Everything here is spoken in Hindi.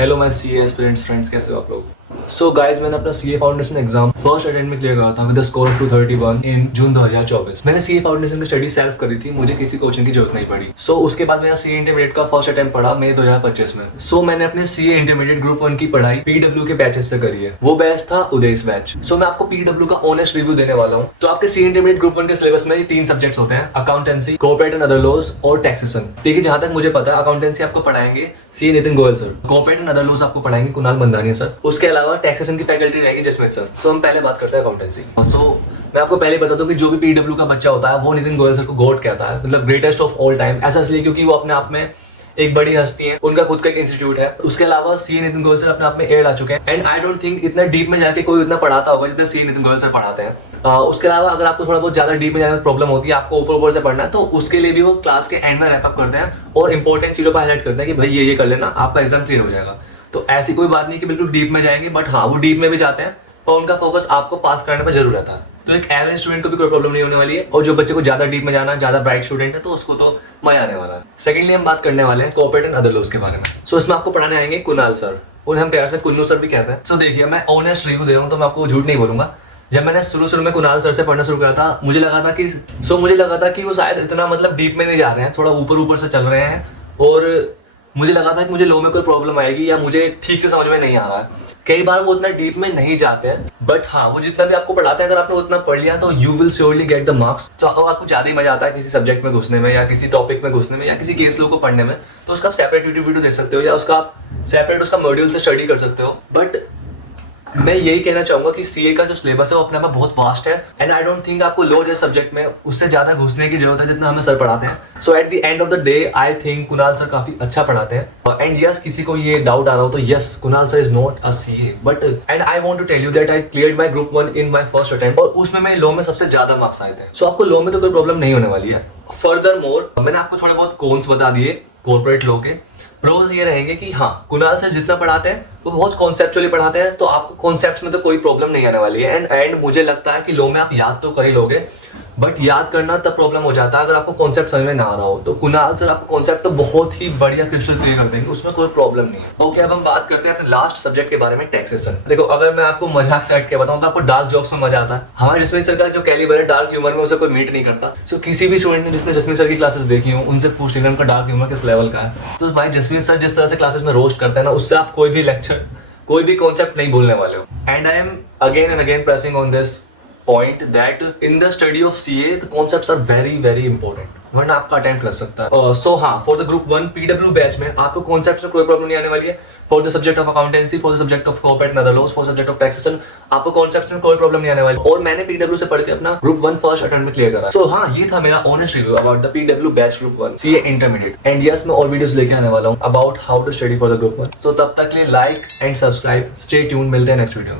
Hello my CA aspirants friends, कैसे हो आप लोग। सो गाइस, मैंने अपना CA foundation exam first attempt में क्लियर करा था विद अ स्कोर ऑफ 231 इन जून 2024। मैंने सीए फाउंडेशन की स्टडी सेल्फ करी थी, मुझे किसी कोचिंग की जरूरत नहीं पड़ी। सो उसके बाद मेरा सीए इंटरमीडिएट का फर्स्ट अटेम्प्ट पड़ा मई 2025 में। सो मैंने अपने सीए इंटरमीडिएट ग्रुप 1 की पढ़ाई पीडब्ल्यू के बैचेस से करी है। वो बैच था उदेश बैच। सो मैं आपको पीडब्ल्यू का ऑनेस्ट रिव्यू देने वाला हूँ। तो आपके सीए इंटरमीडिएट ग्रुप 1 के सिलेबस में 3 सब्जेक्ट्स होते हैं, accountancy, corporate and other laws और टैक्सेशन। देखिए, जहां तक मुझे पता है अकाउंटेंसी आपको पढ़ाएंगे CA Nitin Goyal sir, corporate and other laws आपको पढ़ाएंगे कुणाल मंदानिया सर, उसके अलावा टैक्सेशन की फैकल्टी रहेगी जसमीत सर। सो हम पहले बात करते हैं अकाउंटेंसी। सो मैं आपको पहले बता दूं कि जो भी पीडब्ल्यू का बच्चा होता है वो नितिन गोयल सर को गॉड कहता है, मतलब ग्रेटेस्ट ऑफ ऑल टाइम। ऐसा इसलिए क्योंकि वो अपने आप में एक बड़ी हस्ती है, उनका खुद का एक इंस्टीट्यूट है। उसके अलावा सीए नितिन गोयल सर अपने आप में एड आ चुके हैं एंड आई डोंट थिंक इतना डीप में जाके कोई इतना पढ़ाता होगा जितना सीए नितिन गोयल सर पढ़ाते हैं। उसके अलावा अगर आपको थोड़ा बहुत ज्यादा डीप में जाने में प्रॉब्लम होती है, आपको ऊपर ऊपर से पढ़ना है, तो उसके लिए भी वो क्लास के एंड में रैप अप करते हैं और इंपॉर्टेंट चीजों पर हाईलाइट करते हैं कि भाई ये कर लेना, आपका एग्जाम क्लियर हो जाएगा। तो ऐसी कोई बात नहीं कि बिल्कुल डीप में जाएंगे, बट हाँ वो डीप में भी जाते हैं और उनका फोकस आपको पास करने पर जरूर रहता है। तो एक एवरेज स्टूडेंट को भी कोई प्रॉब्लम नहीं होने वाली है, और जो बच्चे को ज्यादा डीप में जाना, ज्यादा ब्राइट स्टूडेंट है तो उसको तो मजा आने वाला है। सेकेंडली हम बात करने वाले हैं कॉर्पोरेट एंड अदर लॉज के बारे में। सो इसमें आपको पढ़ाने आएंगे कुणाल सर, उन्हें हम प्यार से कुन्नू सर भी कहते हैं। सो देखिए, मैं ऑनेस्ट रिव्यू दे रहा हूँ तो मैं आपको झूठ नहीं बोलूंगा। जब मैंने शुरू में कुणाल सर से पढ़ना शुरू किया था, मुझे लगा था कि वो शायद इतना मतलब डीप में नहीं जा रहे हैं, थोड़ा ऊपर से चल रहे हैं, और मुझे लगा था कि मुझे लॉ में कोई प्रॉब्लम आएगी या मुझे ठीक से समझ में नहीं आ रहा है। कई बार वो उतना डीप में नहीं जाते हैं, बट हाँ वो जितना भी आपको पढ़ाते हैं, अगर आपने उतना पढ़ लिया तो you will surely get the marks. तो अगर आपको ज्यादा ही मजा आता है किसी सब्जेक्ट में घुसने में या किसी टॉपिक में घुसने में या किसी केस लॉ को पढ़ने में, तो उसका आप सेपरेट यूट्यूब वीडियो देख सकते हो या उसका आप सेपरेट उसका मॉड्यूल से स्टडी कर सकते हो। बट मैं यही कहना चाहूंगा कि सीए का जो सिलेबस है वो अपने आप में बहुत वास्ट है एंड आई डोंट थिंक आपको लॉ जैसे सब्जेक्ट में उससे ज्यादा घुसने की जरूरत है जितना हमें सर पढ़ाते हैं। So at the end of the day I think Kunal sir काफी अच्छा पढ़ाते हैं। एंड यस, किसी को ये डाउट आ रहा हो तो yes, Kunal sir is not a CA, but and I want to tell you that I cleared my group 1 in my first attempt, और उसमें मैं लॉ में सबसे ज्यादा मार्क्स आए थे। सो आपको लॉ में तो कोई प्रॉब्लम नहीं होने वाली है। फर्दर मोर मैंने आपको थोड़े बहुत कॉन्स बता दिए कॉर्पोरेट लॉ के। प्रोज ये रहेंगे कि हाँ, कुणाल सर जितना पढ़ाते हैं वो बहुत कॉन्सेप्चुअली पढ़ाते हैं, तो आपको कॉन्सेप्ट्स में तो कोई प्रॉब्लम नहीं आने वाली है। एंड मुझे लगता है कि लॉ में आप याद तो कर ही लोगे, बट याद करना तब प्रॉब्लम हो जाता है अगर आपको कॉन्सेप्ट समझ में ना आ रहा हो। तो कुणाल सर आपको कॉन्सेप्ट तो बहुत ही बढ़िया क्रिस्टल क्लियर कर देंगे, उसमें कोई प्रॉब्लम नहीं है। ओके, अब हम बात करते हैं अपने लास्ट सब्जेक्ट के बारे में, टैक्सेशन। देखो, अगर मैं आपको मजाक से हट के बताऊं तो आपको डार्क जोक्स में मजा आता है। हमारे जसमीत सर का जो कैलिबर है डार्क ह्यूमर में, उसे कोई मीट नहीं करता। सो किसी भी स्टूडेंट ने जिसने जसमीत सर की क्लासेस देखी हो उनसे पूछ लेना उनका डार्क ह्यूमर किस लेवल का है। तो भाई जसमीत सर जिस तरह से क्लासेस में रोस्ट करते हैं ना, उससे आप कोई भी लेक्चर, कोई भी कॉन्सेप्ट नहीं भूलने वाले हो। And I am again and again pressing on this point that in the study of CA the concepts are very important, वरना आपका अटेम्प्ट लग सकता है। सो हाँ, for the group 1 PW batch में आपको कॉन्सेप्ट में कोई प्रॉब्लम नहीं आने वाली है। For the subject of accountancy, for the subject of corporate and other laws, for subject of taxation आपको कॉन्सेप्ट्स में कोई प्रॉब्लम नहीं आने वाली। और मैंने पीडब्ल्यू से पढ़ के अपना ग्रुप 1 फर्स्ट अटेम्प्ट में क्लियर करा। सो हाँ, ये था मेरा honest review about the PW batch group 1 CA intermediate. And yes, मैं और वीडियोस लेके आने वाला हूँ about how to study for the group 1। So तब तक के लिए like and subscribe, stay tune, मिलते हैं नेक्स्ट वीडियो में।